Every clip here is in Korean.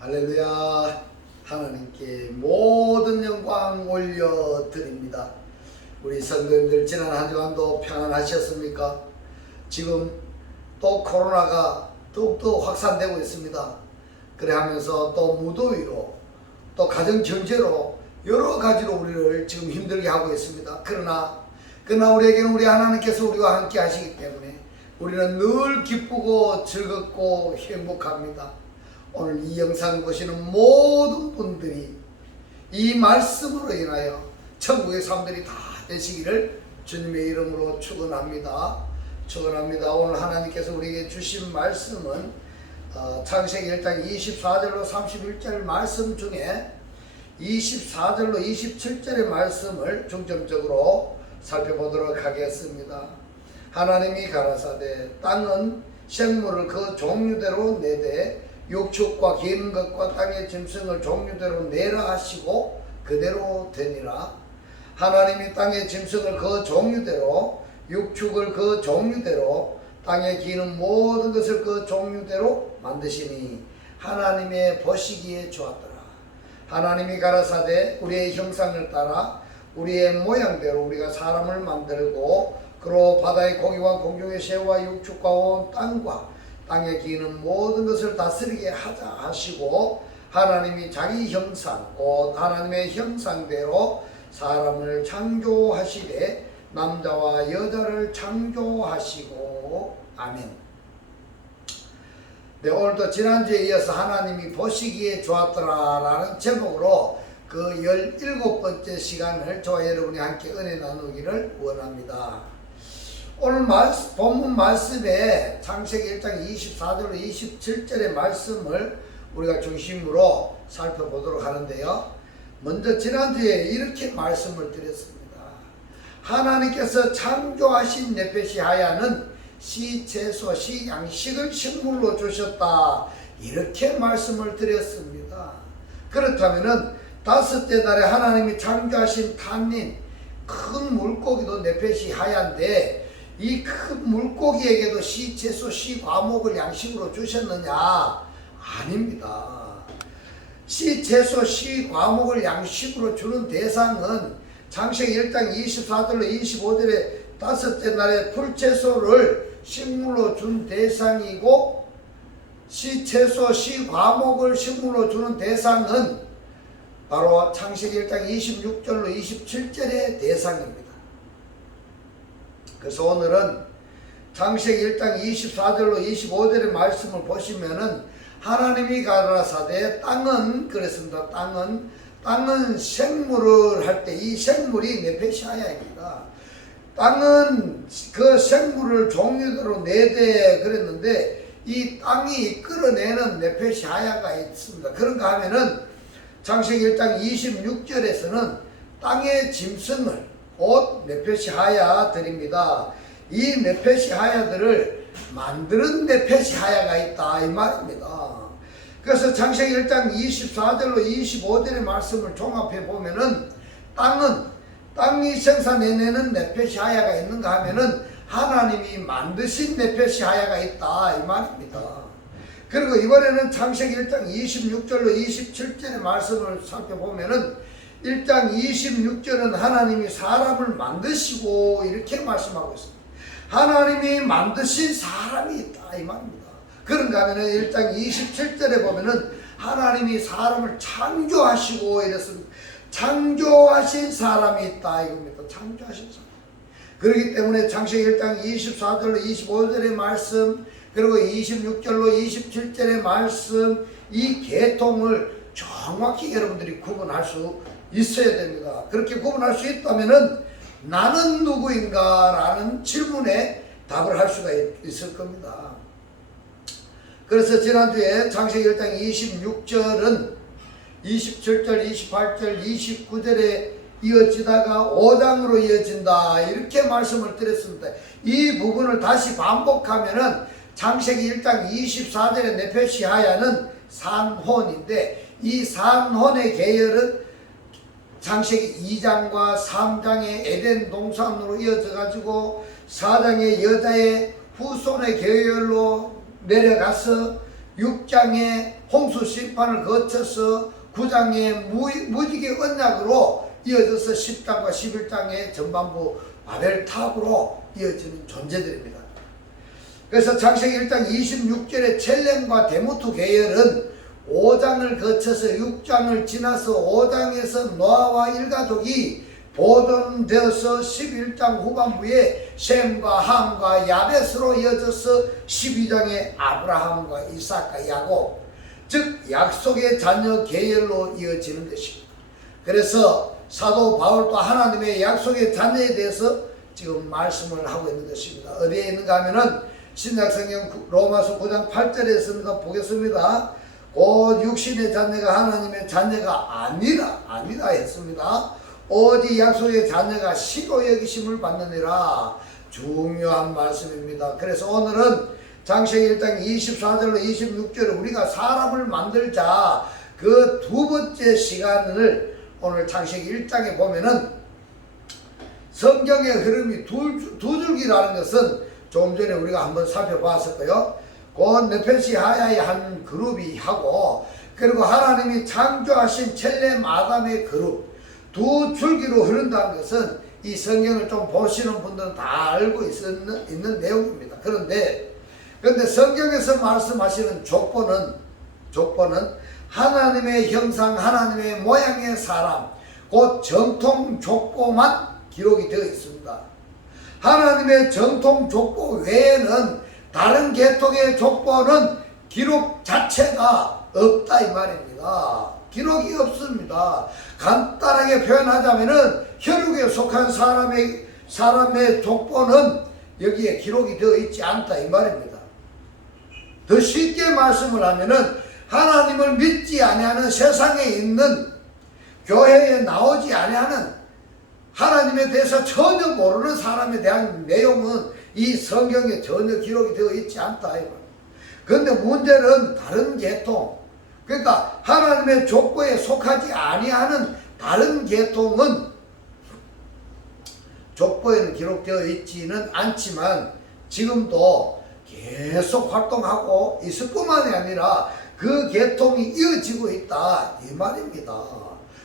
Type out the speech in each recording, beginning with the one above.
할렐루야. 하나님께 모든 영광 올려드립니다. 우리 성도님들 지난 한 주간도 평안하셨습니까? 지금 또 코로나가 더욱더 확산되고 있습니다. 그래 하면서 또 무더위로 또 가정 경제로 여러 가지로 우리를 지금 힘들게 하고 있습니다. 그러나 우리에게는 우리 하나님께서 우리와 함께 하시기 때문에 우리는 늘 기쁘고 즐겁고 행복합니다. 오늘 이 영상을 보시는 모든 분들이 이 말씀으로 인하여 천국의 사람들이 다 되시기를 주님의 이름으로 축원합니다. 오늘 하나님께서 우리에게 주신 말씀은 창세기 1장 24절로 31절 말씀 중에 24절로 27절의 말씀을 중점적으로 살펴보도록 하겠습니다. 하나님이 가라사대 땅은 생물을 그 종류대로 내되 육축과 기는 것과 땅의 짐승을 종류대로 내라 하시고 그대로 되니라. 하나님이 땅의 짐승을 그 종류대로 육축을 그 종류대로 땅에 기는 모든 것을 그 종류대로 만드시니 하나님의 보시기에 좋았더라. 하나님이 가라사대 우리의 형상을 따라 우리의 모양대로 우리가 사람을 만들고 그로 바다의 고기와 공중의 새와 육축과 온 땅과 땅에 기는 모든 것을 다스리게 하자 하시고 하나님이 자기 형상 곧 하나님의 형상대로 사람을 창조하시되 남자와 여자를 창조하시고 아멘. 네, 오늘도 지난주에 이어서 하나님이 보시기에 좋았더라 라는 제목으로 그 17번째 시간을 저와 여러분이 함께 은혜 나누기를 원합니다. 오늘 본문 말씀에 창세기 1장 24절로 27절의 말씀을 우리가 중심으로 살펴보도록 하는데요. 먼저 지난주에 이렇게 말씀을 드렸습니다. 하나님께서 창조하신 네페시 하야는 씨, 채소, 씨, 양식을 식물로 주셨다. 이렇게 말씀을 드렸습니다. 그렇다면은 다섯째 날에 하나님이 창조하신 탄닌 큰 물고기도 네페시 하야인데 이 큰 물고기에게도 씨, 채소, 씨, 과목을 양식으로 주셨느냐? 아닙니다. 씨, 채소, 씨, 과목을 양식으로 주는 대상은 창세기 1장 24절로 25절에 다섯째 날에 풀채소를 식물로 준 대상이고 씨, 채소, 씨, 과목을 식물로 주는 대상은 바로 창세기 1장 26절로 27절의 대상입니다. 그래서 오늘은 창세기 1장 24절로 25절의 말씀을 보시면은 하나님이 가라사대 땅은 그랬습니다. 땅은 생물을 할 때 이 생물이 네페시 하야입니다. 땅은 그 생물을 종류대로 내되 그랬는데 이 땅이 끌어내는 네페시 하야가 있습니다. 그런가 하면은 창세기 1장 26절에서는 땅의 짐승을 곧 네페시 하야들입니다. 이 네페시 하야들을 만드는 네페시 하야가 있다 이 말입니다. 그래서 창세기 1장 24절로 25절의 말씀을 종합해 보면은 땅이 생산해내는 네페시 하야가 있는가 하면은 하나님이 만드신 네페시 하야가 있다 이 말입니다. 그리고 이번에는 창세기 1장 26절로 27절의 말씀을 살펴보면은 1장 26절은 하나님이 사람을 만드시고 이렇게 말씀하고 있습니다. 하나님이 만드신 사람이 있다 이 말입니다. 그런가 하면 1장 27절에 보면은 하나님이 사람을 창조하시고 이랬습니다. 창조하신 사람이 있다 이겁니다. 창조하신 사람. 그렇기 때문에 창세기 1장 24절로 25절의 말씀 그리고 26절로 27절의 말씀 이 계통을 정확히 여러분들이 구분할 수 있어야 됩니다. 그렇게 구분할 수 있다면은 나는 누구인가 라는 질문에 답을 할 수가 있을 겁니다. 그래서 지난주에 창세기 1장 26절은 27절, 28절, 29절에 이어지다가 5장으로 이어진다 이렇게 말씀을 드렸습니다. 이 부분을 다시 반복하면은 창세기 1장 24절의 네페시 하야는 산혼인데 이 산혼의 계열은 창세기 2장과 3장의 에덴 동산으로 이어져 가지고 4장의 여자의 후손의 계열로 내려가서 6장의 홍수 심판을 거쳐서 9장의 무지개 언약으로 이어져서 10장과 11장의 전반부 바벨탑으로 이어지는 존재들입니다. 그래서 창세기 1장 26절에 첼렘과 데모트 계열은 5장을 거쳐서 6장을 지나서 5장에서 노아와 일가족이 보존되어서 11장 후반부에 셈과 함과 야벳으로 이어져서 12장에 아브라함과 이삭과 야곱, 즉 약속의 자녀 계열로 이어지는 것입니다. 그래서 사도 바울도 하나님의 약속의 자녀에 대해서 지금 말씀을 하고 있는 것입니다. 어디에 있는가 하면은 신약성경 로마서 9장 8절에서 보겠습니다. 곧 육신의 자녀가 하나님의 자녀가 아니라 했습니다. 오직 약속의 자녀가 시로 여기심을 받느니라. 중요한 말씀입니다. 그래서 오늘은 창세기 1장 24절로 26절에 우리가 사람을 만들자 그 두 번째 시간을 오늘 창세기 1장에 보면은 성경의 흐름이 두 줄기라는 것은 조금 전에 우리가 한번 살펴봤었고요. 곧 네페시 하야의 한 그룹이 하고, 그리고 하나님이 창조하신 첼렘 아담의 그룹, 두 줄기로 흐른다는 것은 이 성경을 좀 보시는 분들은 다 알고 있는 내용입니다. 그런데 성경에서 말씀하시는 족보는 하나님의 형상, 하나님의 모양의 사람, 곧 정통 족보만 기록이 되어 있습니다. 하나님의 정통 족보 외에는 다른 계통의 족보는 기록 자체가 없다 이 말입니다. 기록이 없습니다. 간단하게 표현하자면은 혈육에 속한 사람의 족보는 여기에 기록이 되어 있지 않다 이 말입니다. 더 쉽게 말씀을 하면은 하나님을 믿지 아니하는 세상에 있는 교회에 나오지 아니하는 하나님에 대해서 전혀 모르는 사람에 대한 내용은 이 성경에 전혀 기록이 되어 있지 않다. 그런데 문제는 다른 계통, 그러니까 하나님의 족보에 속하지 아니하는 다른 계통은 족보에는 기록되어 있지는 않지만 지금도 계속 활동하고 있을 뿐만이 아니라 그 계통이 이어지고 있다 이 말입니다.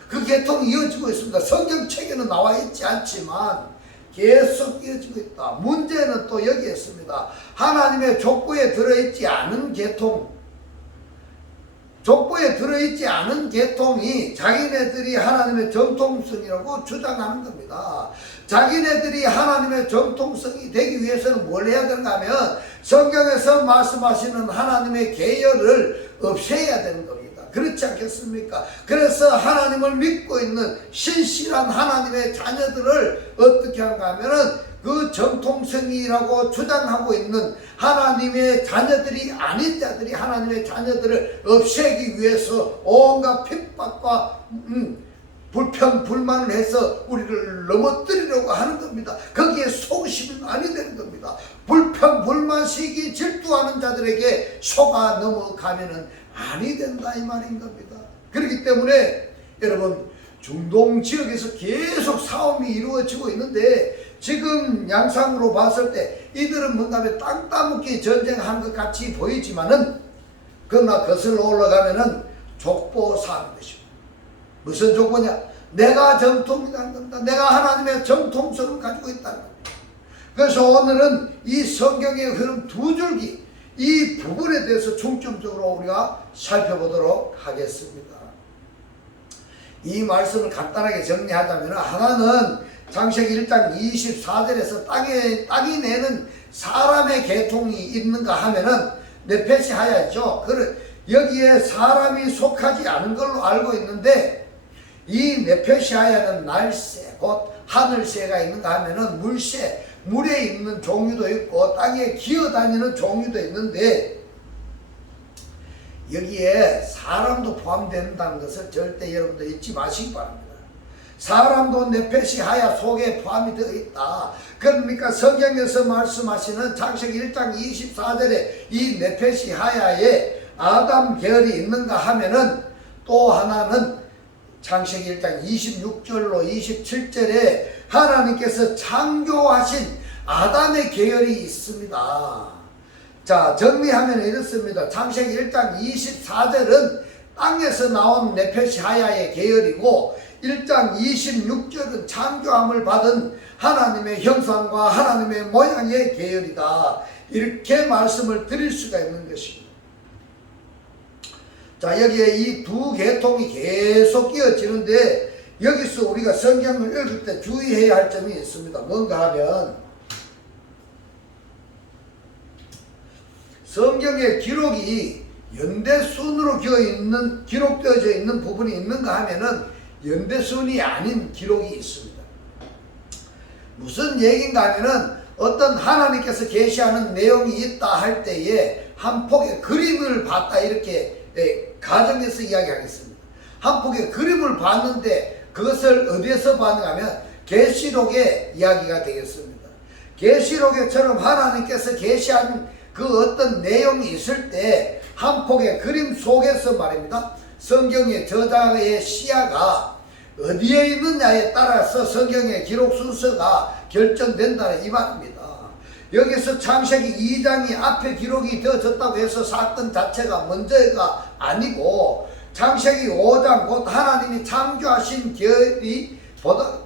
그 계통이 이어지고 있습니다. 성경책에는 나와 있지 않지만 계속 이어지고 있다. 문제는 또 여기에 있습니다. 하나님의 족보에 들어있지 않은 계통, 족보에 들어있지 않은 계통이 자기네들이 하나님의 정통성이라고 주장하는 겁니다. 자기네들이 하나님의 정통성이 되기 위해서는 뭘 해야 되는가 하면 성경에서 말씀하시는 하나님의 계열을 없애야 되는 겁니다. 그렇지 않겠습니까? 그래서 하나님을 믿고 있는 신실한 하나님의 자녀들을 어떻게 하는가 하면은 그 정통성이라고 주장하고 있는 하나님의 자녀들이 아닌 자들이 하나님의 자녀들을 없애기 위해서 온갖 핍박과 불평 불만을 해서 우리를 넘어뜨리려고 하는 겁니다. 거기에 속으시면 아니 되는 겁니다. 불평 불만 시기 질투하는 자들에게 속아 넘어가면은 아니 된다 이 말인 겁니다. 그렇기 때문에 여러분 중동 지역에서 계속 싸움이 이루어지고 있는데 지금 양상으로 봤을 때 이들은 뭔가 땅 따먹기 전쟁하는 것 같이 보이지만은 그러나 거슬러 올라가면은 족보사는 것입니다. 무슨 족보냐? 내가 정통이라는 겁니다. 내가 하나님의 정통성을 가지고 있다는 겁니다. 그래서 오늘은 이 성경의 흐름 두 줄기 이 부분에 대해서 중점적으로 우리가 살펴보도록 하겠습니다. 이 말씀을 간단하게 정리하자면 하나는 창세기 1장 24절에서 땅이 내는 사람의 계통이 있는가 하면은 네페시 하야죠. 여기에 사람이 속하지 않은 걸로 알고 있는데 이 네페시 하야는 날새 곧 하늘새가 있는가 하면은 물새, 물에 있는 종류도 있고 땅에 기어다니는 종류도 있는데 여기에 사람도 포함된다는 것을 절대 여러분들 잊지 마시기 바랍니다. 사람도 네페시 하야 속에 포함이 되어 있다. 그러니까 성경에서 말씀하시는 창세기 1장 24절에 이 네페시 하야에 아담 계열이 있는가 하면은 또 하나는 창세기 1장 26절로 27절에 하나님께서 창조하신 아담의 계열이 있습니다. 자, 정리하면 이렇습니다. 창세기 1장 24절은 땅에서 나온 네페시하야의 계열이고 1장 26절은 창조함을 받은 하나님의 형상과 하나님의 모양의 계열이다. 이렇게 말씀을 드릴 수가 있는 것입니다. 자, 여기에 이 두 계통이 계속 이어지는데 여기서 우리가 성경을 읽을 때 주의해야 할 점이 있습니다. 뭔가 하면 성경의 기록이 연대순으로 기록되어져 있는 부분이 있는가 하면은 연대순이 아닌 기록이 있습니다. 무슨 얘기인가 하면은 어떤 하나님께서 계시하는 내용이 있다 할 때에 한 폭의 그림을 봤다 이렇게 가정해서 이야기하겠습니다. 한 폭의 그림을 봤는데 그것을 어디에서 봤는가 하면 계시록의 이야기가 되겠습니다. 계시록에처럼 하나님께서 계시한 그 어떤 내용이 있을 때 한 폭의 그림 속에서 말입니다. 성경의 저자의 시야가 어디에 있느냐에 따라서 성경의 기록 순서가 결정된다 이 말입니다. 여기서 창세기 2장이 앞에 기록이 되어졌다고 해서 사건 자체가 먼저가 아니고 창세기 5장 곧 하나님이 창조하신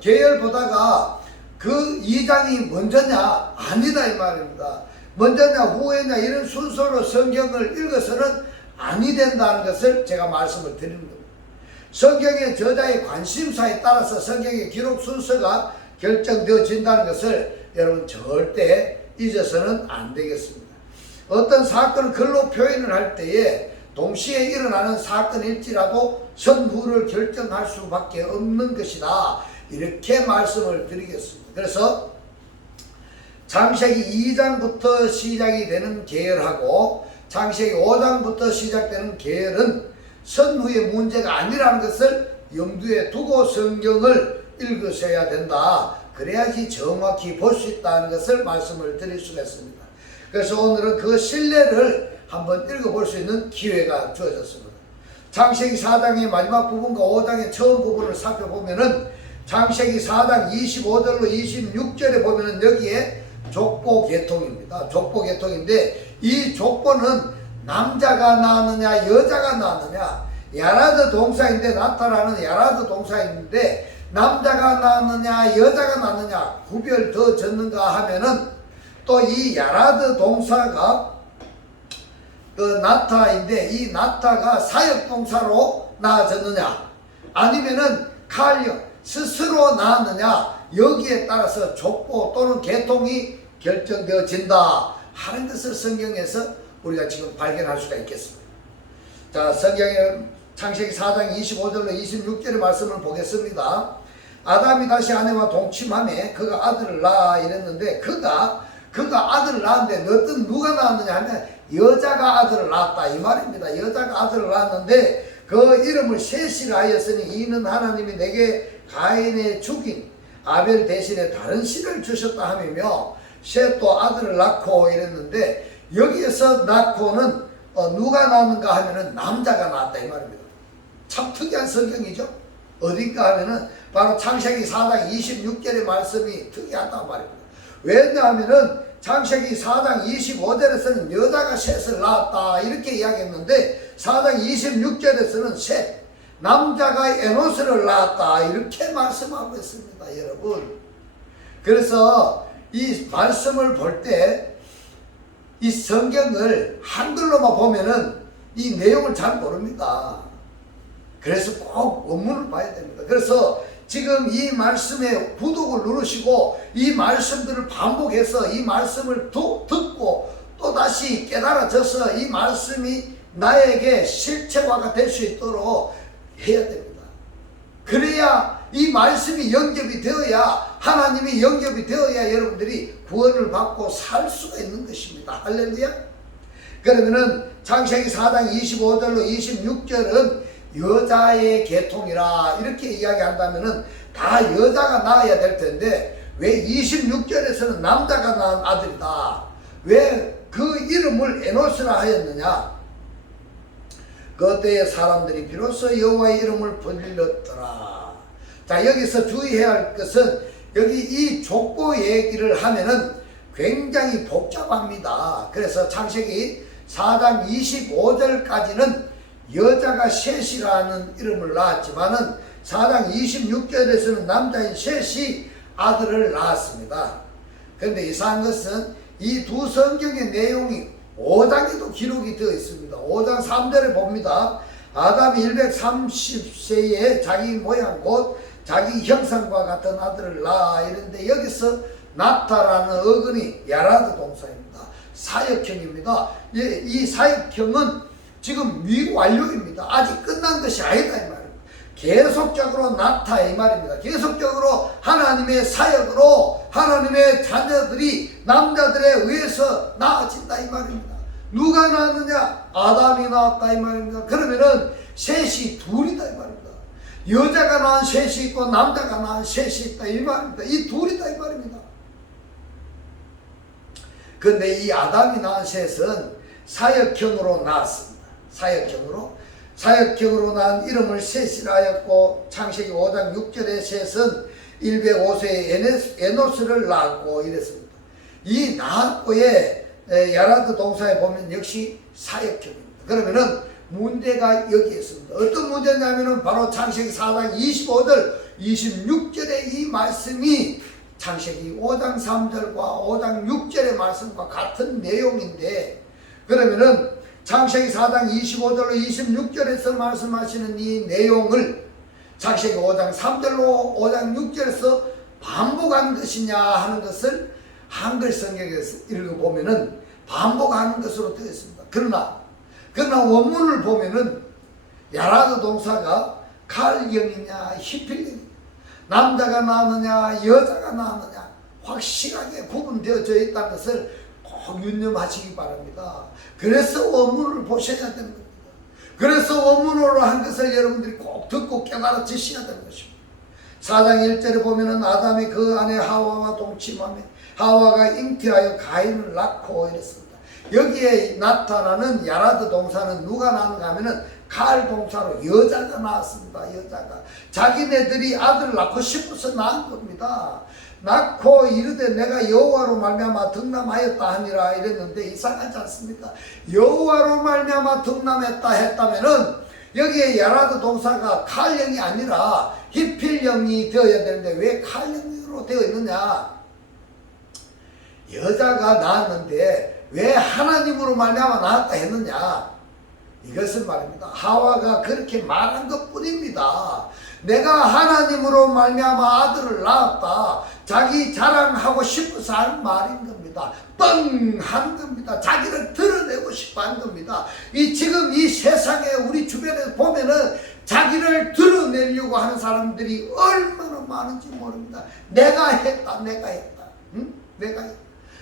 계열보다가 그 2장이 먼저냐 아니다 이 말입니다. 먼저냐 후에냐 이런 순서로 성경을 읽어서는 아니 된다는 것을 제가 말씀을 드리는 겁니다. 성경의 저자의 관심사에 따라서 성경의 기록 순서가 결정되어진다는 것을 여러분 절대 잊어서는 안 되겠습니다. 어떤 사건을 글로 표현을 할 때에 동시에 일어나는 사건일지라도 선후를 결정할 수밖에 없는 것이다. 이렇게 말씀을 드리겠습니다. 그래서 창세기 2장부터 시작이 되는 계열하고 창세기 5장부터 시작되는 계열은 선후의 문제가 아니라는 것을 염두에 두고 성경을 읽으셔야 된다. 그래야지 정확히 볼 수 있다는 것을 말씀을 드릴 수가 있습니다. 그래서 오늘은 그 신뢰를 한번 읽어볼 수 있는 기회가 주어졌습니다. 창세기 4장의 마지막 부분과 5장의 처음 부분을 살펴보면은 창세기 4장 25절로 26절에 보면은 여기에 족보 계통입니다. 족보 계통인데 이 족보는 남자가 낳았느냐 여자가 낳았느냐 야라드 동사인데 나타나는 야라드 동사인데 남자가 낳았느냐 여자가 낳았느냐 구별 더 졌는가 하면은 또 이 야라드 동사가 그 나타인데 이 나타가 사역 동사로 낳아졌느냐 아니면은 칼령 스스로 낳았느냐 여기에 따라서 족보 또는 계통이 결정되어진다 하는 것을 성경에서 우리가 지금 발견할 수가 있겠습니다. 자, 성경의 창세기 4장 25절로 26절의 말씀을 보겠습니다. 아담이 다시 아내와 동침하며 그가 아들을 낳아 이랬는데 그가 아들을 낳았는데 어떤 누가 낳았느냐 하면 여자가 아들을 낳았다 이 말입니다. 여자가 아들을 낳았는데 그 이름을 셋이라 하였으니 이는 하나님이 내게 가인의 죽인 아벨 대신에 다른 씨를 주셨다 하며 셋도 아들을 낳고 이랬는데 여기에서 낳고는 누가 낳는가 하면은 남자가 낳았다 이 말입니다. 참 특이한 성경이죠. 어딘가 하면은 바로 창세기 4장 26절의 말씀이 특이하다 말입니다. 왜냐하면은 창세기 4장 25절에서는 여자가 셋을 낳았다 이렇게 이야기했는데 4장 26절에서는 셋 남자가 에노스를 낳았다 이렇게 말씀하고 있습니다. 여러분 그래서 이 말씀을 볼 때 이 성경을 한글로만 보면은 이 내용을 잘 모릅니다. 그래서 꼭 원문을 봐야 됩니다. 그래서 지금 이 말씀에 구독을 누르시고 이 말씀들을 반복해서 이 말씀을 듣고 또다시 깨달아져서 이 말씀이 나에게 실체화가 될 수 있도록 해야 됩니다. 그래야 이 말씀이 영접이 되어야 하나님이 영접이 되어야 여러분들이 구원을 받고 살 수가 있는 것입니다. 할렐루야. 그러면은 창세기 4장 25절로 26절은 여자의 계통이라 이렇게 이야기한다면은 다 여자가 낳아야 될 텐데 왜 26절에서는 남자가 낳은 아들이다. 왜 그 이름을 에노스라 하였느냐. 그때의 사람들이 비로소 여호와의 이름을 불렀더라. 자, 여기서 주의해야 할 것은 여기 이 족보 얘기를 하면은 굉장히 복잡합니다. 그래서 창세기 4장 25절까지는 여자가 셋이라는 이름을 낳았지만은 4장 26절에서는 남자인 셋이 아들을 낳았습니다. 그런데 이상한 것은 이 두 성경의 내용이 5장에도 기록이 되어 있습니다. 5장 3절에 봅니다. 아담이 130세에 자기 모양 곧 자기 형상과 같은 아들을 낳아 이런데 여기서 나타라는 어근이 야라드 동사입니다. 사역형입니다. 이 사역형은 지금 미완료입니다. 아직 끝난 것이 아니다 이 말입니다. 계속적으로 나타 이 말입니다. 계속적으로 하나님의 사역으로 하나님의 자녀들이 남자들에 의해서 나아진다 이 말입니다. 누가 낳았느냐? 아담이 낳았다 이 말입니다. 그러면은 셋이 둘이다 이 말입니다. 여자가 낳은 셋이 있고 남자가 낳은 셋이 있다 이 말입니다. 이 둘이다 이 말입니다. 그런데 이 아담이 낳은 셋은 사역형으로 낳았습니다. 사역형으로 낳은 이름을 셋이라 하였고 창세기 5장 6절의 셋은 105세의 에노스를 낳았고 이랬습니다. 이 낳았고의 야라드 동사에 보면 역시 사역형입니다. 그러면은 문제가 여기에 있습니다. 어떤 문제냐면은 바로 창세기 4장 25절 26절의 이 말씀이 창세기 5장 3절과 5장 6절의 말씀과 같은 내용인데, 그러면은 창세기 4장 25절로 26절에서 말씀하시는 이 내용을 창세기 5장 3절로 5장 6절에서 반복한 것이냐 하는 것을 한글 성경에서 읽어보면은 반복하는 것으로 되어 있습니다. 그러나 원문을 보면은 야라드 동사가 칼형이냐 히필형이냐, 남자가 낳느냐 여자가 낳느냐 확실하게 구분되어져 있다는 것을 꼭 유념하시기 바랍니다. 그래서 원문을 보셔야 되는 겁니다. 그래서 원문으로 한 것을 여러분들이 꼭 듣고 깨달아 지셔야 되는 것입니다. 4장 1절에 보면은 아담이 그 아내 하와와 동침하며 하와가 잉태하여 가인을 낳고 이랬습니다. 여기에 나타나는 야라드 동사는 누가 낳는가 하면은 칼 동사로 여자가 낳았습니다. 여자가 자기네들이 아들을 낳고 싶어서 낳은 겁니다. 낳고 이르되 내가 여호와로 말미암아 득남하였다 하니라 이랬는데 이상하지 않습니까? 여호와로 말미암아 득남했다 했다면은 여기에 야라드 동사가 칼형이 아니라 히필형이 되어야 되는데 왜 칼형으로 되어 있느냐? 여자가 낳았는데 왜 하나님으로 말미암아 낳았다 했느냐? 이것은 말입니다. 하와가 그렇게 말한 것뿐입니다. 내가 하나님으로 말미암아 아들을 낳았다. 자기 자랑하고 싶어서 한 말인 겁니다. 뻥한 겁니다. 자기를 드러내고 싶어 한 겁니다. 지금 이 세상에 우리 주변에 보면은 자기를 드러내려고 하는 사람들이 얼마나 많은지 모릅니다. 내가 했다. 응? 내가 했다.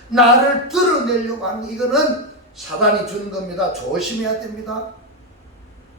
나를 드러내려고 하는 이거는 사단이 주는 겁니다. 조심해야 됩니다.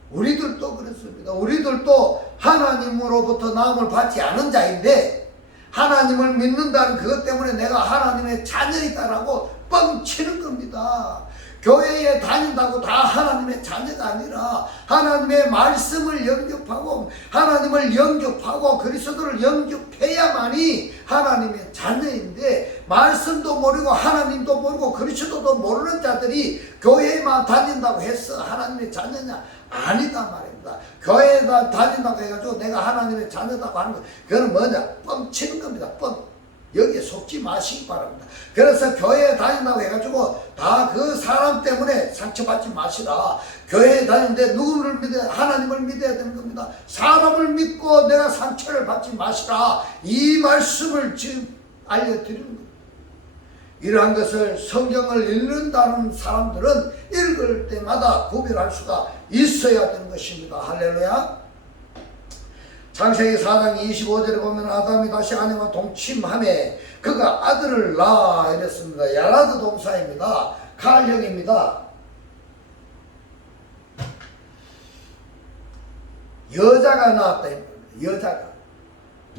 우리들도 그렇습니다. 우리들도 하나님으로부터 나음을 받지 않은 자인데 하나님을 믿는다는 그것 때문에 내가 하나님의 자녀이다라고 뻥치는 겁니다. 교회에 다닌다고 다 하나님의 자녀가 아니라 하나님의 말씀을 영접하고 하나님을 영접하고 그리스도를 영접해야만이 하나님의 자녀인데, 말씀도 모르고 하나님도 모르고 그리스도도 모르는 자들이 교회에만 다닌다고 해서 하나님의 자녀냐? 아니다 말입니다. 교회에 다닌다고 해가지고 내가 하나님의 자녀다고 하는 거, 그건 뭐냐? 뻥치는 겁니다. 뻥. 여기에 속지 마시기 바랍니다. 그래서 교회에 다닌다고 해가지고 다 그 사람 때문에 상처받지 마시라. 교회에 다니는데 누구를 믿어야, 하나님을 믿어야 되는 겁니다. 사람을 믿고 내가 상처를 받지 마시라. 이 말씀을 지금 알려드리는 겁니다. 이러한 것을 성경을 읽는다는 사람들은 읽을 때마다 구별할 수가 있어야 되는 것입니다. 할렐루야. 창세기 4장 25절에 보면 아담이 다시 아내와 동침하매 그가 아들을 낳아 이랬습니다. 야라드 동사입니다. 칼형입니다. 여자가 낳았다.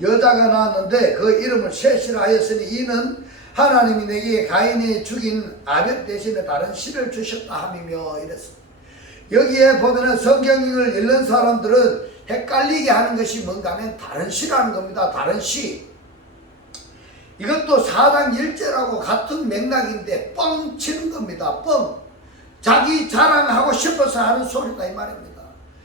여자가 낳았는데 그 이름을 셋이라 하였으니 이는 하나님이 내게 가인이 죽인 아벨 대신에 다른 씨를 주셨다 함이며 이랬습니다. 여기에 보면은 성경을 읽는 사람들은 헷갈리게 하는 것이 뭔가 하면 다른 씨라는 겁니다. 다른 씨. 이것도 사당일죄라고 같은 맥락인데 뻥치는 겁니다. 뻥. 자기 자랑하고 싶어서 하는 소리다 이 말입니다.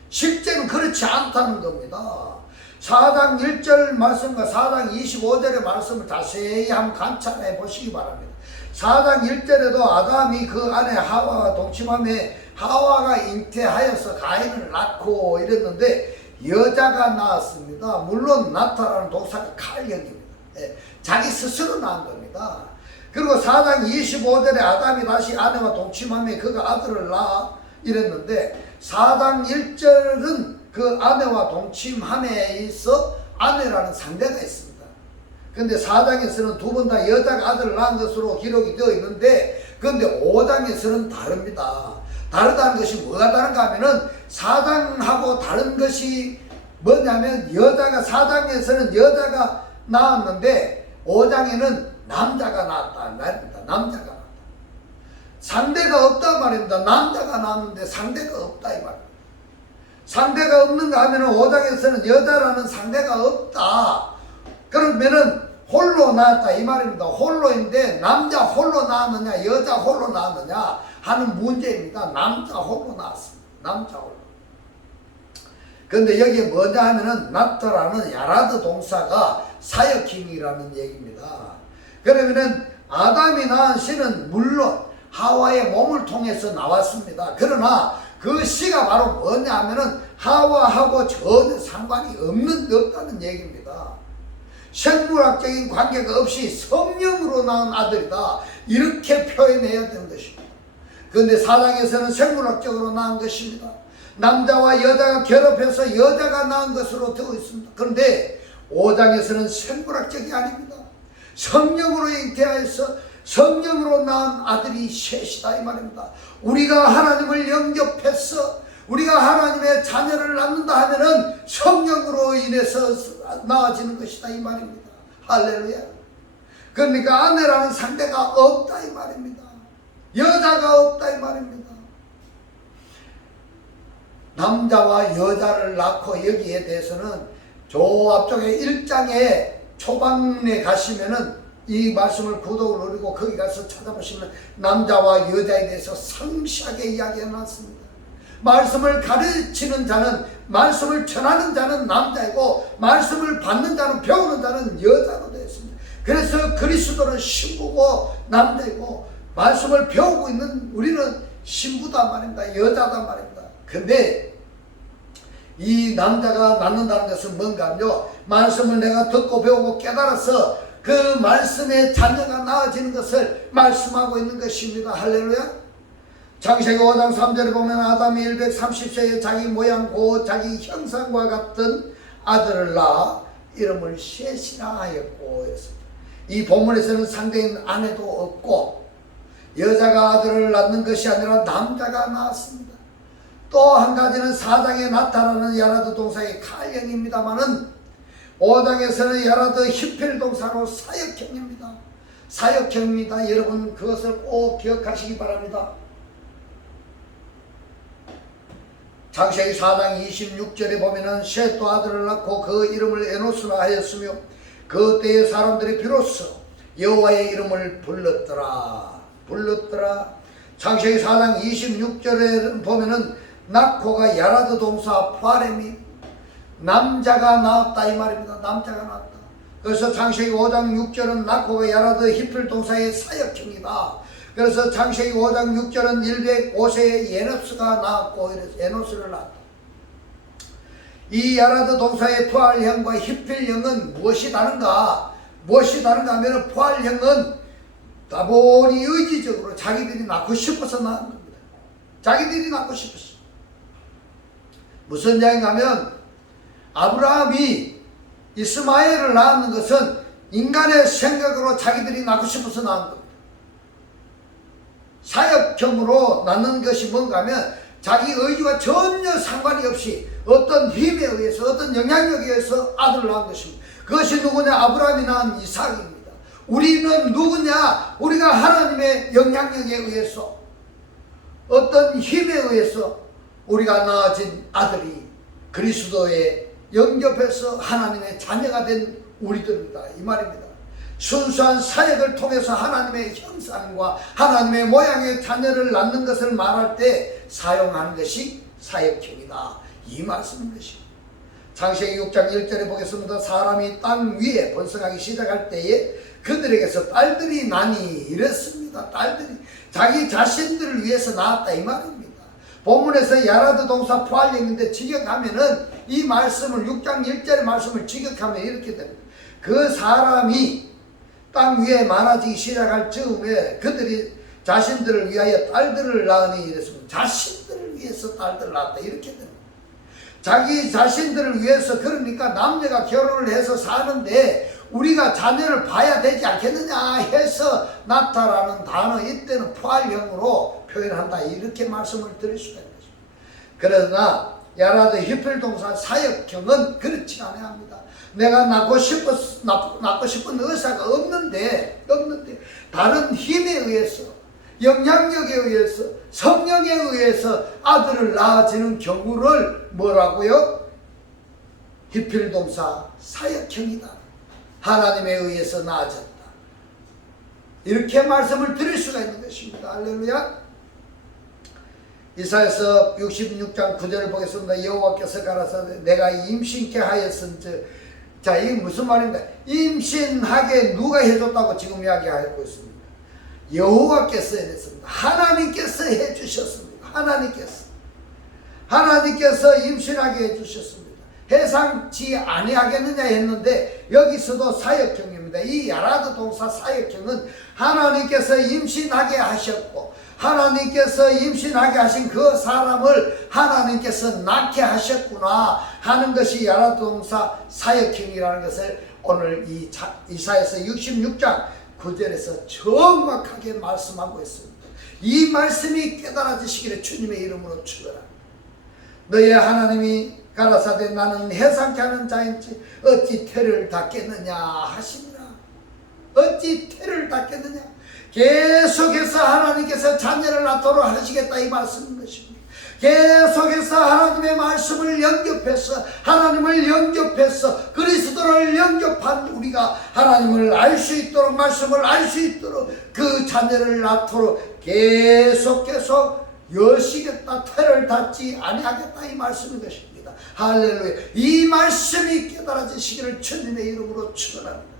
실제는 그렇지 않다는 겁니다. 사당 1절 말씀과 사당 25절의 말씀을 자세히 한번 관찰해 보시기 바랍니다. 사당 1절에도 아담이 그 아내 하와와 동침하며 하와가 잉태하여서 가인을 낳고 이랬는데 여자가 낳았습니다. 물론 낳다라는 동사가 칼령입니다. 자기 스스로 낳은 겁니다. 그리고 사당 25절에 아담이 다시 아내와 동침하며 그가 아들을 낳아 이랬는데 사당 1절은 그 아내와 동침함에 있어 아내라는 상대가 있습니다. 그런데 4장에서는 두 번 다 여자가 아들을 낳은 것으로 기록이 되어 있는데 그런데 5장에서는 다릅니다. 다르다는 것이 뭐가 다른가 하면은 4장하고 다른 것이 뭐냐면 여자가 4장에서는 여자가 낳았는데 5장에는 남자가 낳았다 말입니다. 남자가 낳았다. 상대가 없다 말입니다. 남자가 낳았는데 상대가 없다 이 말입니다. 상대가 없는가 하면은 5장에서는 여자라는 상대가 없다. 그러면은 홀로 낳았다 이 말입니다. 홀로인데 남자 홀로 낳았느냐 여자 홀로 낳았느냐 하는 문제입니다. 남자 홀로 낳았습니다. 남자 홀로. 그런데 여기에 뭐냐 하면은 낳다라는 야라드 동사가 사역행위라는 얘기입니다. 그러면은 아담이 낳은 씨는 물론 하와의 몸을 통해서 나왔습니다. 그러나 그 씨가 바로 뭐냐 하면은 하와하고 전혀 상관이 없다는 얘기입니다. 생물학적인 관계가 없이 성령으로 낳은 아들이다. 이렇게 표현해야 되는 것입니다. 그런데 사장에서는 생물학적으로 낳은 것입니다. 남자와 여자가 결합해서 여자가 낳은 것으로 되어 있습니다. 그런데 5장에서는 생물학적이 아닙니다. 성령으로 잉태하여서 성령으로 낳은 아들이 셋이다 이 말입니다. 우리가 하나님을 영접해서 우리가 하나님의 자녀를 낳는다 하면은 성령으로 인해서 나아지는 것이다 이 말입니다. 할렐루야. 그러니까 아내라는 상대가 없다 이 말입니다. 여자가 없다 이 말입니다. 남자와 여자를 낳고 여기에 대해서는 저 앞쪽에 1장에 초반에 가시면은 이 말씀을 구독을 누르고 거기 가서 찾아보시면 남자와 여자에 대해서 상세하게 이야기해 놨습니다. 말씀을 가르치는 자는 말씀을 전하는 자는 남자이고 말씀을 받는 자는 배우는 자는 여자로 되어 있습니다. 그래서 그리스도는 신부고 남자이고 말씀을 배우고 있는 우리는 신부다 말입니다. 여자다 말입니다. 근데 이 남자가 낳는다는 것은 뭔가 하면요, 말씀을 내가 듣고 배우고 깨달아서 그 말씀의 자녀가 나아지는 것을 말씀하고 있는 것입니다. 할렐루야. 창세기 5장 3절에 보면 아담이 130세에 자기 모양 곧 자기 형상과 같은 아들을 낳아 이름을 셋이라 하였고 했습니다. 이 본문에서는 상대인 아내도 없고 여자가 아들을 낳는 것이 아니라 남자가 낳았습니다. 또 한 가지는 4장에 나타나는 야라드 동사의 칼형입니다마는 5장에서는 야라드 히필 동사로 사역형입니다. 사역형입니다. 여러분 그것을 꼭 기억하시기 바랍니다. 창세기 4장 26절에 보면은 셋도 아들을 낳고 그 이름을 에노스라 하였으며 그 때의 사람들이 비로소 여호와의 이름을 불렀더라. 창세기 4장 26절에 보면은 낳고가 야라드 동사 파렘이 남자가 낳았다 이 말입니다. 남자가 낳았다. 그래서 창세기 5장 6절은 낳고가 야라드 히필 동사의 사역형이다. 그래서 창세기 5장 6절은 105세에 에노스가 낳았고 에노스를 낳았다. 이 야라드 동사의 부활형과 히필형은 무엇이 다른가? 무엇이 다른가 하면 부활형은 다분히 의지적으로 자기들이 낳고 싶어서 낳은 겁니다. 자기들이 낳고 싶었어. 무슨 이야기인가 하면 아브라함이 이스마엘을 낳는 것은 인간의 생각으로 자기들이 낳고 싶어서 낳은 겁니다. 사역형으로 낳는 것이 뭔가 하면 자기 의지와 전혀 상관이 없이 어떤 힘에 의해서 어떤 영향력에 의해서 아들을 낳은 것입니다. 그것이 누구냐? 아브라함이 낳은 이삭입니다. 우리는 누구냐? 우리가 하나님의 영향력에 의해서 어떤 힘에 의해서 우리가 낳아진 아들이 그리스도에 영접해서 하나님의 자녀가 된 우리들입니다. 이 말입니다. 순수한 사역을 통해서 하나님의 형상과 하나님의 모양의 자녀를 낳는 것을 말할 때 사용하는 것이 사역형이다, 이 말씀인 것입니다. 창세기 6장 1절에 보겠습니다. 사람이 땅 위에 번성하기 시작할 때에 그들에게서 딸들이 나니 이랬습니다. 딸들이 자기 자신들을 위해서 낳았다, 이 말입니다. 본문에서 야라드 동사 포괄형인데 직역하면은 이 말씀을 6장 1절의 말씀을 직역하면 이렇게 됩니다. 그 사람이 땅 위에 많아지기 시작할 즈음에 그들이 자신들을 위하여 딸들을 낳으니 이랬습니다. 자신들을 위해서 딸들을 낳았다, 이렇게 됩니다. 자기 자신들을 위해서, 그러니까 남녀가 결혼을 해서 사는데 우리가 자녀를 봐야 되지 않겠느냐 해서 낳다라는 단어, 이때는 포괄형으로 표현한다, 이렇게 말씀을 드릴 수가 있는 것입니다. 그러나 야라드 히필 동사 사역형은 그렇지 않아야 합니다. 내가 낳고 싶은 의사가 없는데 다른 힘에 의해서, 영향력에 의해서, 성령에 의해서 아들을 낳아지는 경우를 뭐라고요? 히필 동사 사역형이다, 하나님에 의해서 낳아졌다, 이렇게 말씀을 드릴 수가 있는 것입니다. 할렐루야. 이사야서 66장 9절을 보겠습니다. 여호와께서 가라사대 내가 임신케 하였은즉, 자, 이게 무슨 말입니까? 임신하게 누가 해줬다고 지금 이야기하고 있습니다. 여호와께서 해냈습니다. 하나님께서 해주셨습니다. 하나님께서 임신하게 해주셨습니다. 해상치 아니하겠느냐 했는데 여기서도 사역형입니다. 이 야라드 동사 사역형은 하나님께서 임신하게 하셨고, 하나님께서 임신하게 하신 그 사람을 하나님께서 낳게 하셨구나 하는 것이 야라드 동사 사역형이라는 것을 오늘 이 이사야서 66장 9절에서 정확하게 말씀하고 있습니다. 이 말씀이 깨달아지시기를 주님의 이름으로 축원합니다. 너의 하나님이 가라사대 나는 해상케 하는 자인지 어찌 태를 닫겠느냐 하시니라. 어찌 태를 닫겠느냐. 계속해서 하나님께서 자녀를 낳도록 하시겠다, 이 말씀인 것입니다. 계속해서 하나님의 말씀을 영접해서, 하나님을 영접해서 그리스도를 영접한 우리가 하나님을 알 수 있도록, 말씀을 알 수 있도록 그 자녀를 낳도록 계속 여시겠다, 태를 닫지 아니하겠다, 이 말씀인 것입니다. 할렐루야. 이 말씀이 깨달아지시기를 주님의 이름으로 축원합니다.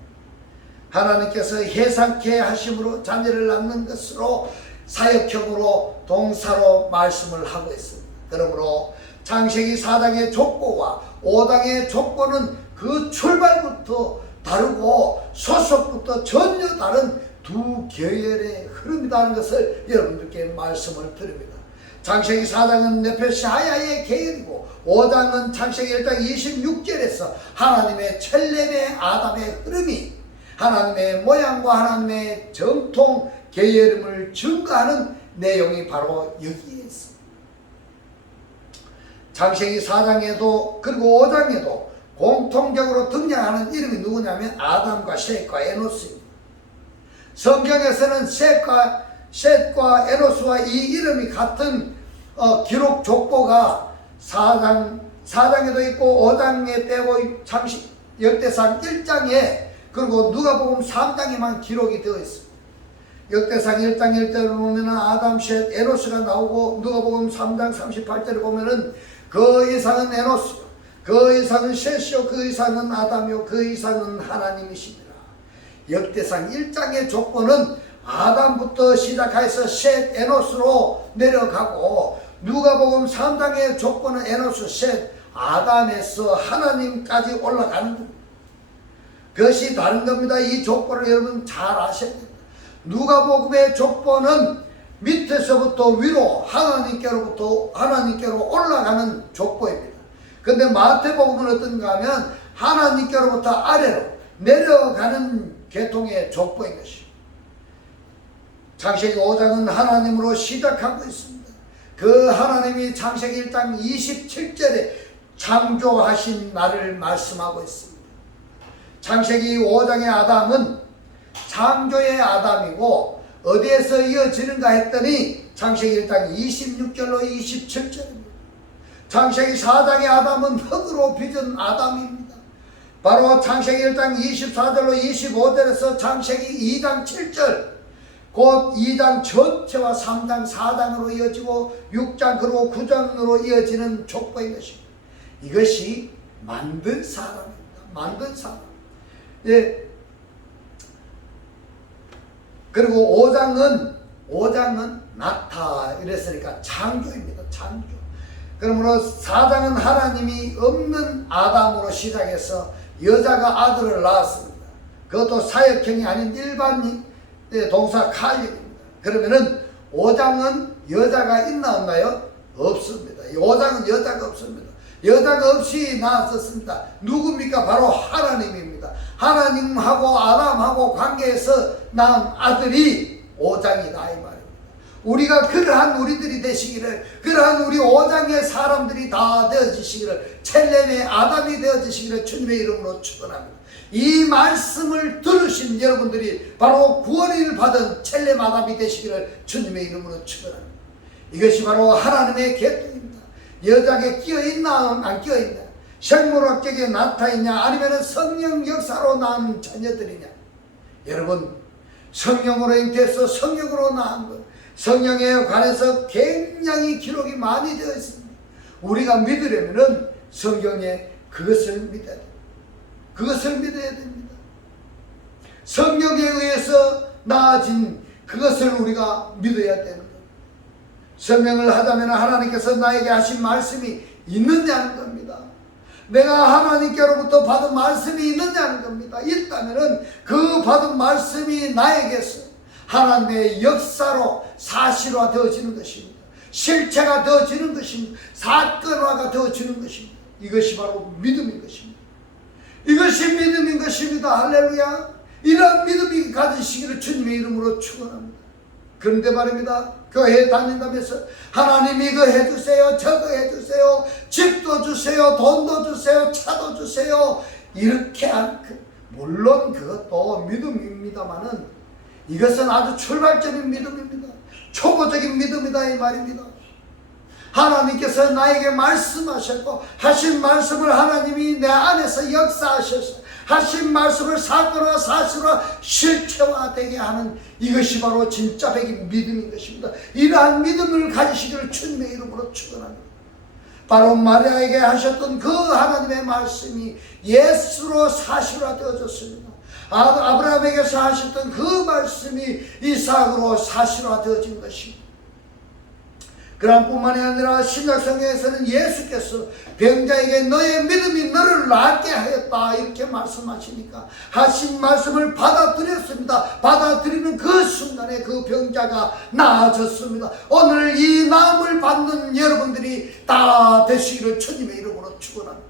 하나님께서 해상케 하심으로 자녀를 낳는 것으로 사역형으로 동사로 말씀을 하고 있습니다. 그러므로 창세기 4장의 족보와 5장의 족보는 그 출발부터 다르고 소속부터 전혀 다른 두 계열의 흐름이라는 것을 여러분들께 말씀을 드립니다. 창세기 4장은 네페시하야의 계열이고 5장은 창세기 1장 26절에서 하나님의 첼렘의 아담의 흐름이 하나님의 모양과 하나님의 정통 계열임을 증거하는 내용이 바로 여기에 있습니다. 창세기 4장에도 그리고 5장에도 공통적으로 등장하는 이름이 누구냐면 아담과 셋과 에노스입니다. 성경에서는 셋과 에노스와 이 이름이 같은 기록 족보가 4장에도 있고 5장에 빼고 역대상 1장에 그리고 누가복음 3장에만 기록이 되어 있습니다. 역대상 1장 1절을 보면은 아담, 셋, 에노스가 나오고 누가복음 3장 38절을 보면은 그 이상은 에노스, 그 이상은 셋이요, 그 이상은 아담이요, 그 이상은 하나님이시니라. 역대상 1장의 조건은 아담부터 시작해서 셋, 에노스로 내려가고 누가복음 3장의 조건은 에노스, 셋, 아담에서 하나님까지 올라가는 겁니다. 그것이 다른 겁니다. 이 족보를 여러분 잘 아셔야 됩니다. 누가복음의 족보는 밑에서부터 위로 하나님께로 올라가는 족보입니다. 그런데 마태복음은 어떤가 하면 하나님께로부터 아래로 내려가는 계통의 족보인 것입니다. 창세기 5장은 하나님으로 시작하고 있습니다. 그 하나님이 창세기 1장 27절에 창조하신 날을 말씀하고 있습니다. 창세기 5장의 아담은 창조의 아담이고 어디에서 이어지는가 했더니 창세기 1장 26절로 27절입니다. 창세기 4장의 아담은 흙으로 빚은 아담입니다. 바로 창세기 1장 24절로 25절에서 창세기 2장 7절 곧 2장 전체와 3장 4장으로 이어지고 6장 그리고 9장으로 이어지는 족보인 것입니다. 이것이 만든 사람입니다. 만든 사람. 예. 그리고 5장은 나타 이랬으니까 창조입니다. 창조. 그러므로 4장은 하나님이 없는 아담으로 시작해서 여자가 아들을 낳았습니다. 그것도 사역형이 아닌 일반 동사 칼력입니다. 그러면은 5장은 여자가 있나 없나요? 없습니다. 5장은 여자가 없습니다. 여자가 없이 낳았었습니다. 누굽니까? 바로 하나님입니다. 하나님하고 아담하고 관계에서 낳은 아들이 5장이다 이 말입니다. 우리가 그러한 우리들이 되시기를, 그러한 우리 5장의 사람들이 다 되어지시기를, 첼렘의 아담이 되어지시기를 주님의 이름으로 축원합니다. 이 말씀을 들으신 여러분들이 바로 구원을 받은 첼렘 아담이 되시기를 주님의 이름으로 축원합니다. 이것이 바로 하나님의 계통입니다. 여자에게 끼어있나 안 끼어있나, 생물학적에 나타있냐 아니면 성령 역사로 낳은 자녀들이냐. 여러분, 성령으로 잉태해서 성령으로 낳은 것, 성령에 관해서 굉장히 기록이 많이 되어 있습니다. 우리가 믿으려면 성경에 그것을 믿어야 됩니다. 그것을 믿어야 됩니다. 성령에 의해서 나아진 그것을 우리가 믿어야 되는 겁니다. 설명을 하자면 하나님께서 나에게 하신 말씀이 있느냐는 겁니다. 내가 하나님께로부터 받은 말씀이 있느냐는 겁니다. 있다면 그 받은 말씀이 나에게서 하나님의 역사로 사실화 되어지는 것입니다. 실체가 되어지는 것입니다. 사건화가 되어지는 것입니다. 이것이 바로 믿음인 것입니다. 이것이 믿음인 것입니다. 할렐루야. 이런 믿음이 가지시기를 주님의 이름으로 축원합니다. 그런데 말입니다. 교회 다닌다면서 하나님 이거 해주세요, 저거 해주세요, 집도 주세요, 돈도 주세요, 차도 주세요, 이렇게 물론 그것도 믿음입니다만은 이것은 아주 출발적인 믿음입니다. 초보적인 믿음이다 이 말입니다. 하나님께서 나에게 말씀하셨고 하신 말씀을 하나님이 내 안에서 역사하셔서 하신 말씀을 사건화 사실화 실체화되게 하는 이것이 바로 진짜 백인 믿음인 것입니다. 이러한 믿음을 가지시기를 주님의 이름으로 축원합니다. 바로 마리아에게 하셨던 그 하나님의 말씀이 예수로 사실화되어졌습니다. 아브라함에게서 하셨던 그 말씀이 이삭으로 사실화되어진 것입니다. 그런 뿐만이 아니라 신약성경에서는 예수께서 병자에게 너의 믿음이 너를 낫게 하였다 이렇게 말씀하시니까 하신 말씀을 받아들였습니다. 받아들이는 그 순간에 그 병자가 나아졌습니다. 오늘 이 나음을 받는 여러분들이 다 되시기를 주님의 이름으로 축원합니다.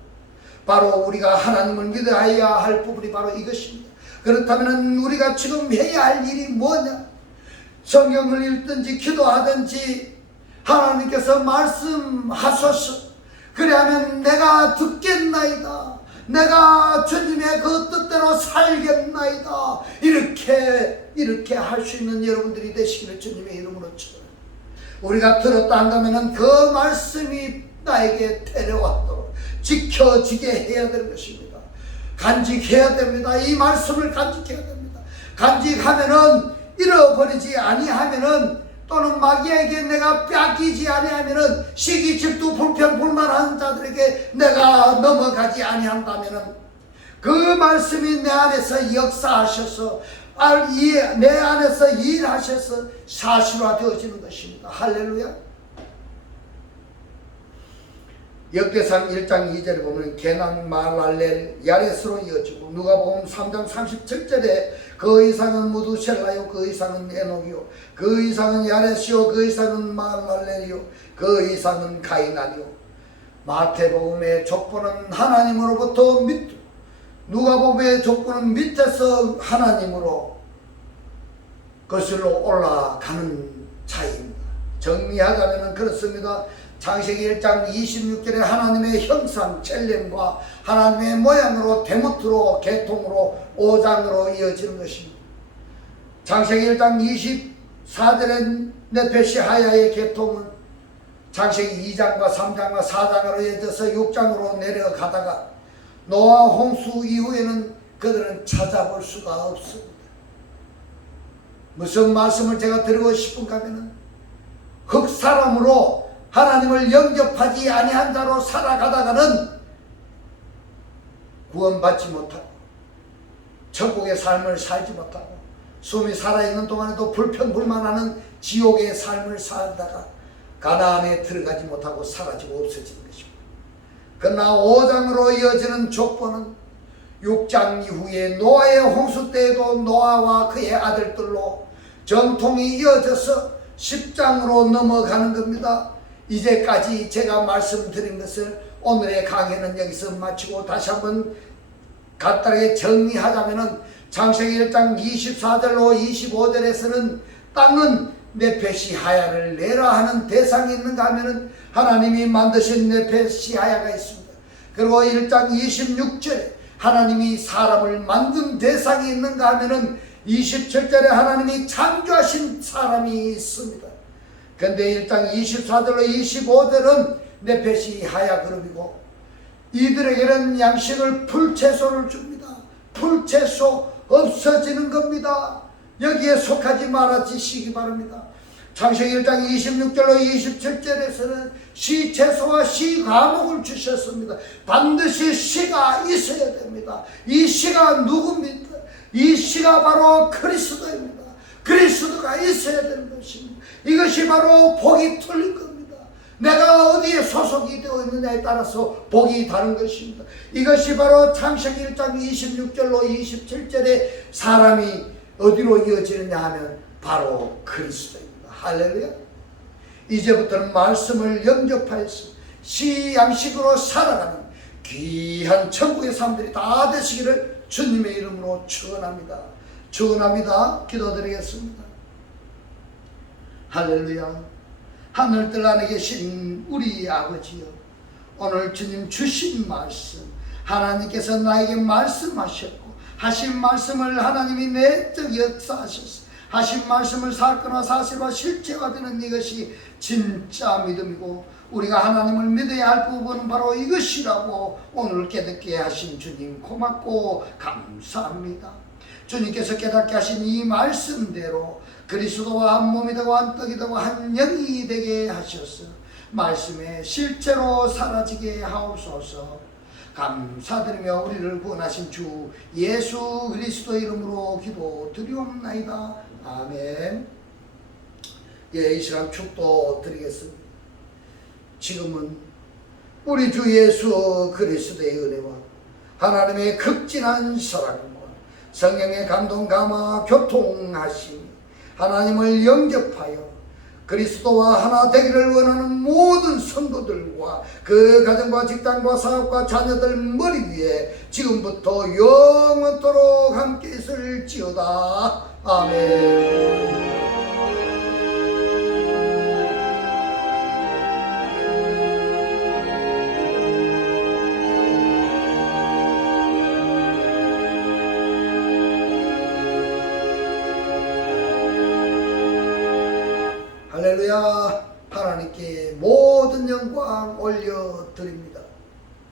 바로 우리가 하나님을 믿어야 할 부분이 바로 이것입니다. 그렇다면 우리가 지금 해야 할 일이 뭐냐? 성경을 읽든지 기도하든지 하나님께서 말씀하소서. 그래야면 내가 듣겠나이다, 내가 주님의 그 뜻대로 살겠나이다, 이렇게 할 수 있는 여러분들이 되시기를 주님의 이름으로 축원합니다. 우리가 들었다 한다면 그 말씀이 나에게 데려왔도록 지켜지게 해야 되는 것입니다. 간직해야 됩니다. 이 말씀을 간직해야 됩니다. 간직하면은 잃어버리지 아니하면은 또는 마귀에게 내가 뺏기지 아니하면은 시기 질투 불평 불만한 자들에게 내가 넘어가지 아니한다면은 그 말씀이 내 안에서 역사하셔서 내 안에서 일하셔서 사실화되어지는 것입니다. 할렐루야. 역대상 1장 2절에 보면 게난 말랄렐 야렛으로 이어지고 누가복음 3장 37절에 그 이상은 무두셀라요, 그 이상은 에녹이요, 그 이상은 야렛이요, 그 이상은 말랄렐이요, 그 이상은 가이난이요. 마태복음의 족보는 하나님으로부터 밑, 누가복음의 족보는 밑에서 하나님으로 거슬러 올라가는 차이입니다. 정리하자면 그렇습니다. 창세기 1장 26절에 하나님의 형상 첼렘과 하나님의 모양으로 데모트로 계통으로 5장으로 이어지는 것입니다. 창세기 1장 24절에 네페시 하야의 계통은 창세기 2장과 3장과 4장으로 이어져서 6장으로 내려가다가 노아 홍수 이후에는 그들은 찾아볼 수가 없습니다. 무슨 말씀을 제가 드리고 싶은가 하면은 흙사람으로 하나님을 영접하지 아니한 자로 살아가다가는 구원받지 못하고 천국의 삶을 살지 못하고 숨이 살아있는 동안에도 불평불만하는 지옥의 삶을 살다가 가나안에 들어가지 못하고 사라지고 없어지는 것입니다. 그러나 5장으로 이어지는 족보는 6장 이후에 노아의 홍수 때에도 노아와 그의 아들들로 전통이 이어져서 10장으로 넘어가는 겁니다. 이제까지 제가 말씀드린 것을 오늘의 강의는 여기서 마치고 다시 한번 간단하게 정리하자면은 창세기 1장 24절로 25절에서는 땅은 네페시하야를 내라 하는 대상이 있는가 하면은 하나님이 만드신 네페시하야가 있습니다. 그리고 1장 26절에 하나님이 사람을 만든 대상이 있는가 하면은 27절에 하나님이 창조하신 사람이 있습니다. 그런데 1장 24절로 25절은 네페시하야 그룹이고 이들에게는 양식을 풀채소를 줍니다. 풀채소 없어지는 겁니다. 여기에 속하지 말아주시기 바랍니다. 창세기 1장 26절로 27절에서는 시채소와 시과목을 주셨습니다. 반드시 시가 있어야 됩니다. 이 시가 누굽니까? 이 시가 바로 그리스도입니다. 그리스도가 있어야 되는 것입니다. 이것이 바로 복이 틀린 겁니다. 내가 어디에 소속이 되어 있느냐에 따라서 복이 다른 것입니다. 이것이 바로 창세기 1장 26절로 27절에 사람이 어디로 이어지느냐 하면 바로 그리스도입니다. 할렐루야. 이제부터는 말씀을 영접하여서 시 양식으로 살아가는 귀한 천국의 사람들이 다 되시기를 주님의 이름으로 축원합니다. 축원합니다. 기도드리겠습니다. 할렐루야. 하늘들 안에 계신 우리 아버지여, 오늘 주님 주신 말씀 하나님께서 나에게 말씀하셨고 하신 말씀을 하나님이 내적 역사하셨어. 하신 말씀을 사건과 사실과 실제가 되는 이것이 진짜 믿음이고 우리가 하나님을 믿어야 할 부분은 바로 이것이라고 오늘 깨닫게 하신 주님 고맙고 감사합니다. 주님께서 깨닫게 하신 이 말씀대로 그리스도와 한 몸이 되고 한 떡이 되고 한 영이 되게 하셔서 말씀에 실제로 사라지게 하옵소서. 감사드리며 우리를 구원하신 주 예수 그리스도 이름으로 기도 드리옵나이다. 아멘. 예, 이 시간 축도 드리겠습니다. 지금은 우리 주 예수 그리스도의 은혜와 하나님의 극진한 사랑과 성령의 감동 감화 교통하심 하나님을 영접하여 그리스도와 하나 되기를 원하는 모든 성도들과 그 가정과 직장과 사업과 자녀들 머리 위에 지금부터 영원토록 함께 있을지어다. 아멘. 할렐루야. 하나님께 모든 영광 올려드립니다.